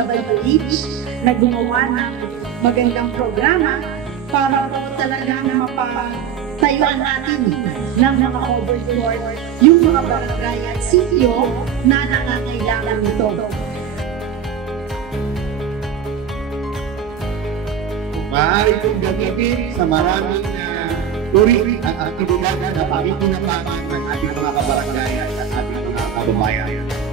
DPWH na gumawa ng magandang programa para po talagang mapatayuan natin ng mga overflow yung mga barangay at sityo na nangangailangan nito. Maaari itong gamitin sa maraming uri at aktibidad na pangitinapan ng ating mga kabarangay at ating mga kababayan.